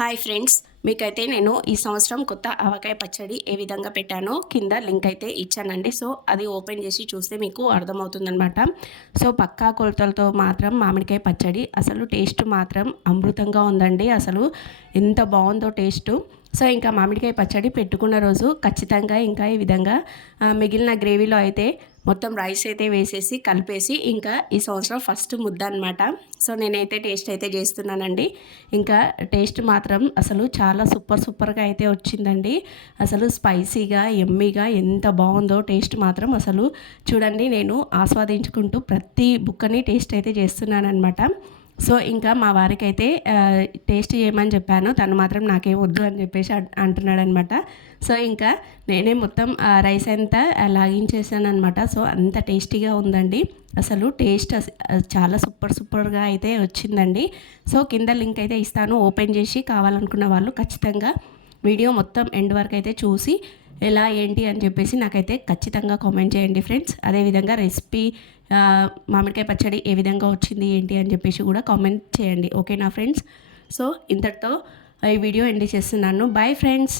Hi friends, మీకైతే నేను ఈ సంవత్సరం కొత్త ఆవకాయ పచ్చడి ఏ విధంగా పెట్టానో కింద లింక్ అయితే ఇచ్చానండి. సో అది ఓపెన్ చేసి చూస్తే మీకు అర్థమవుతుందనమాట. సో పక్కా కొలతలతో మాత్రం మామిడికాయ పచ్చడి అసలు టేస్ట్ మాత్రం అమృతంగా ఉందండి. అసలు ఎంత బాగుందో టేస్టు. సో ఇంకా మామిడికాయ పచ్చడి పెట్టుకున్న రోజు ఖచ్చితంగా ఇంకా ఈ విధంగా మిగిలిన గ్రేవీలో అయితే మొత్తం రైస్ అయితే వేసేసి కలిపేసి ఇంకా ఈ సంవత్సరం ఫస్ట్ ముద్ద అనమాట. సో నేనైతే టేస్ట్ అయితే చేస్తున్నానండి. ఇంకా టేస్ట్ మాత్రం అసలు చాలా సూపర్గా అయితే వచ్చిందండి. అసలు స్పైసీగా ఎమ్మీగా ఎంత బాగుందో టేస్ట్ మాత్రం అసలు చూడండి. నేను ఆస్వాదించుకుంటూ ప్రతి బుక్కని టేస్ట్ అయితే చేస్తున్నానమాట. సో ఇంకా మా వారికైతే టేస్ట్ చేయమని చెప్పాను. తను మాత్రం నాకేం వద్దు అని చెప్పేసి అంటున్నాడనమాట. సో ఇంకా నేనే మొత్తం రైస్ అంతా లాగించేసానమాట. సో అంత టేస్టీగా ఉందండి. అసలు టేస్ట్ చాలా సూపర్గా అయితే వచ్చిందండి. సో కింద లింక్ అయితే ఇస్తాను. ఓపెన్ చేసి కావాలనుకున్న వాళ్ళు ఖచ్చితంగా వీడియో మొత్తం ఎండ్ వరకు అయితే చూసి ఎలా ఏంటి అని చెప్పేసి నాకైతే ఖచ్చితంగా కామెంట్ చేయండి ఫ్రెండ్స్. అదేవిధంగా రెసిపీ మామిడికాయ పచ్చడి ఏ విధంగా వచ్చింది ఏంటి అని చెప్పేసి కూడా కామెంట్ చేయండి. ఓకేనా ఫ్రెండ్స్? సో ఇంతటితో ఈ వీడియో ఎండ్ చేస్తున్నాను. Bye friends.